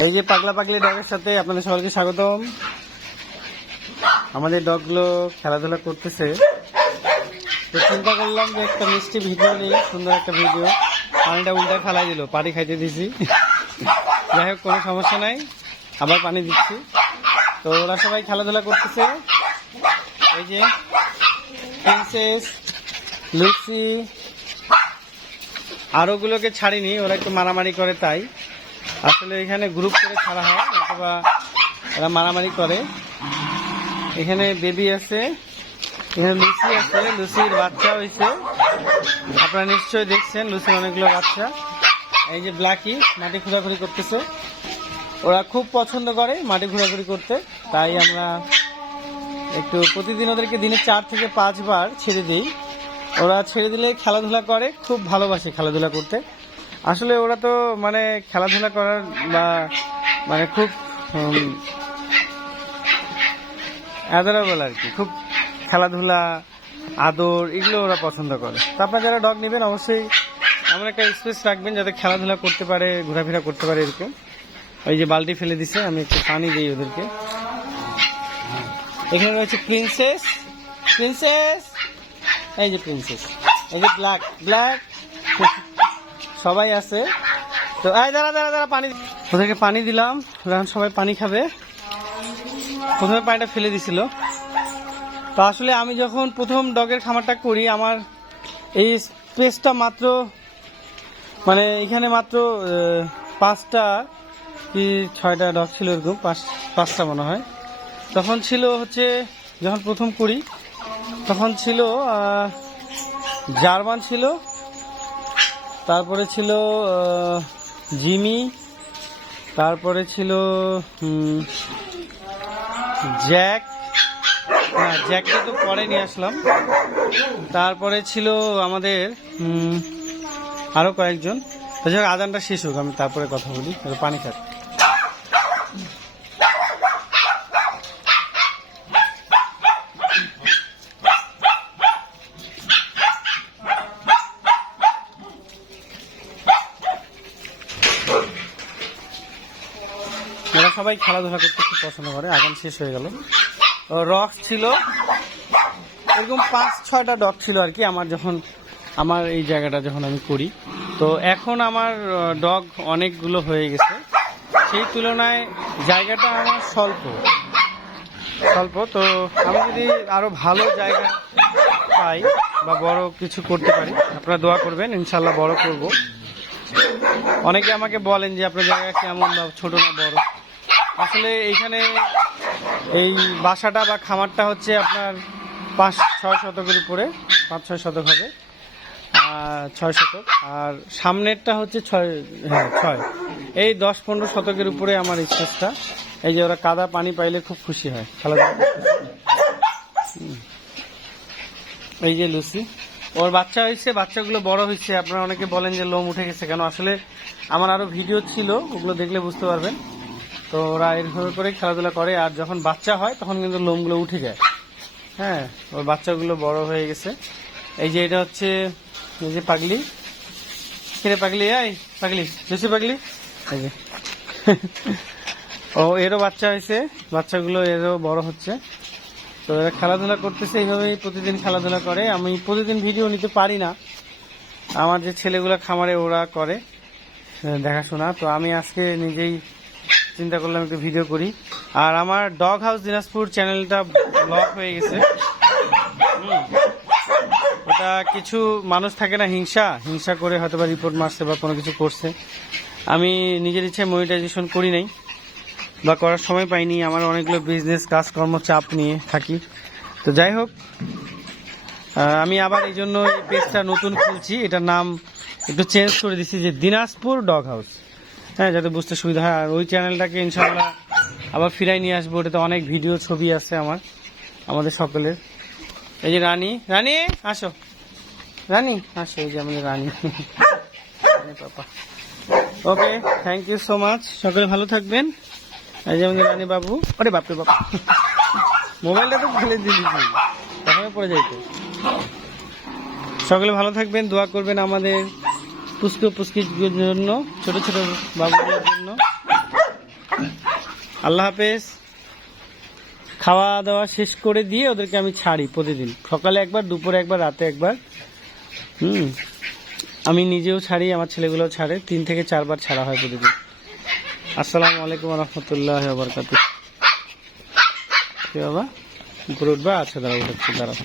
এই যে পাগলা পাগলি ডগের সাথে আপনাদের সকলকে স্বাগতম। আমাদের ডগগুলো খেলাধুলা করতেছে, তো চিন্তা করলাম যে একটা মিষ্টি ভিডিও নেই, সুন্দর একটা ভিডিও। পানিটা উল্টা ফেলাই দিল, পানি খাইতে দিছি। যাই হোক, কোনো সমস্যা নাই, আবার পানি দিচ্ছি। তো ওরা সবাই খেলাধুলা করতেছে। এই যে প্রিন্সেস, লুসি, আরোগুলোকে ছাড়িনি, ওরা একটু মারামারি করে, তাই আসলে এখানে গ্রুপ করে ছাড়া হয়, অথবা ওরা মারামারি করে। এখানে বেবি আছে, এখানে লুসি আছে, লুসির বাচ্চা হয়েছে, আপনারা নিশ্চয়ই দেখছেন লুসির অনেকগুলো বাচ্চা। এই যে ব্ল্যাকি মাটি ঘোরাঘুরি করতেছে, ওরা খুব পছন্দ করে মাটি ঘোরাঘুরি করতে, তাই আমরা একটু প্রতিদিন ওদেরকে দিনে 4 থেকে 5 বার ছেড়ে দিই। ওরা ছেড়ে দিলে খেলাধুলা করে, খুব ভালোবাসে খেলাধুলা করতে। আসলে ওরা তো মানে খেলাধুলা করার বা মানে খুব অ্যাডোরেবল আর কি, খুব খেলাধুলা আদর এগুলো ওরা পছন্দ করে। তো আপনারা যারা ডগ নেবেন অবশ্যই এমন একটা স্পেস রাখবেন যাতে খেলাধুলা করতে পারে, ঘোরাফেরা করতে পারে এরকম। ওই যে বালতি ফেলে দিছে, আমি একটু পানি দিই ওদেরকে। এখানে রয়েছে প্রিন্সেস, প্রিন্সেস, এই যে প্রিন্সেস, এই যে ব্ল্যাক, ব্ল্যাক, সবাই আছে। তো এই দাঁড়া দাঁড়া দাঁড়া, পানি, ওদেরকে পানি দিলাম, এখন সবাই পানি খাবে। প্রথমে পানিটা ফেলে দিছিল। তো আসলে আমি যখন প্রথম ডগের খামারটা করি, আমার এই স্পেসটা মাত্র মানে এখানে মাত্র 5টা কি 6টা ডগ ছিল, এরকম 5টা মনে হয়। তখন ছিল হচ্ছে, যখন প্রথম করি তখন ছিল জার্মান ছিল, তারপরে ছিল জিমি, তারপরে ছিল জ্যাক, হ্যাঁ জ্যাককে তো পরে নিয়ে আসলাম। তারপরে ছিল আমাদের আরো কয়েকজন। আজানটা শেষ হোক, আমি তারপরে কথা বলি, পানি খাক। এরা সবাই খেলাধুলা করতে খুব পছন্দ করে। আগান শেষ হয়ে গেল। রক্স ছিল, এরকম 5-6টা ডগ ছিল আর কি আমার যখন, আমার এই জায়গাটা যখন আমি করি। তো এখন আমার ডগ অনেকগুলো হয়ে গেছে, সেই তুলনায় জায়গাটা আমার স্বল্প। তো আমি যদি আরো ভালো জায়গা পাই বা বড় কিছু করতে পারি, আপনারা দোয়া করবেন, ইনশাল্লাহ বড় করব। অনেকে আমাকে বলেন যে আপনার জায়গা কেমন, বা ছোট না বড়। আসলে এইখানে এই বাসাটা বা খামারটা হচ্ছে আপনার 5-6 শতকের উপরে, 5-6 শতক হবে, 6 শতক। আর সামনেরটা হচ্ছে 6, এই 10-15 শতকের উপরে আমার স্পেসটা। এই যে ওরা কাদা পানি পাইলে খুব খুশি হয়, খেলাধুলা করতেছে। এই যে লুসি, ওর বাচ্চা হয়েছে, বাচ্চাগুলো বড় হয়েছে। আপনারা অনেকে বলেন যে লোম উঠে গেছে কেন, আসলে আমার আরো ভিডিও ছিল, ওগুলো দেখলে বুঝতে পারবেন। তো ওরা এরভাবে করে খেলাধুলা করে, আর যখন বাচ্চা হয় তখন কিন্তু লোমগুলো উঠে যায়। হ্যাঁ, ওর বাচ্চাগুলো বড় হয়ে গেছে। এই যে এটা হচ্ছে এই যে পাগলি, কিরে পাগলি, এই পাগলি, বেশি পাগলি, এই যে ও এরও বাচ্চা হয়েছে, বাচ্চাগুলো এরও বড় হচ্ছে। তো এরা খেলাধুলা করতেছে, এইভাবেই প্রতিদিন খেলাধুলা করে। আমি প্রতিদিন ভিডিও নিতে পারি না, আমার যে ছেলেগুলো খামারে ওরা করে দেখাশোনা। তো আমি আজকে নিজেই চিন্তা করলাম একটু ভিডিও করি। আর আমার ডগ হাউস দিনাজপুর চ্যানেলটা ব্লক হয়ে গেছে। ওটা কিছু মানুষ থাকে না, হিংসা করে হয়তো বা রিপোর্ট মারছে বা কোনো কিছু করছে। আমি নিজের ইচ্ছে মনিটাইজেশন করি নাই বা করার সময় পাইনি, আমার অনেকগুলো বিজনেস কাজকর্ম চাপ নিয়ে থাকি। তো যাই হোক, আমি আবার এই জন্য এই পেজটা নতুন খুলছি, এটার নাম একটু চেঞ্জ করে দিচ্ছি যে দিনাজপুর ডগ হাউস, হ্যাঁ, যাতে বুঝতে সুবিধা হয়। আর ওই চ্যানেলটাকে ইনশাআল্লাহ আবার ফিরাই নিয়ে আসবো, ওটাতে অনেক ভিডিও ছবি আছে আমাদের সকলের। এই যে রানী, রানী আসো, রানী আসো, এই যে আমাদের রানী পাপা। ওকে, থ্যাংক ইউ সো মাচ, সকলে ভালো থাকবেন। এই যে আমাদের রানী বাবু, আরে বাপরে বাপ, মোবাইলটা তো ফেলে দিয়েছি, তখন পড়ে যাইতো। সকলে ভালো থাকবেন, দোয়া করবেন আমাদের পুষ্কির জন্য, ছোট ছোট বাবুগুলোর জন্য। আল্লাহ হাফেজ। খাওয়া দাওয়া শেষ করে দিয়ে ওদেরকে আমি ছাড়ি প্রতিদিন, সকালে একবার, দুপুরে একবার, রাতে একবার। আমি নিজেও ছাড়ি, আমার ছেলেগুলোও ছাড়ে, 3 থেকে 4 বার ছাড়া হয় প্রতিদিন। আসসালামু আলাইকুম ওয়া রাহমাতুল্লাহি ওয়া বারাকাতুহু। কি বাবা, উপরে উঠবা? আচ্ছা দাঁড়াও, দাঁড়াও।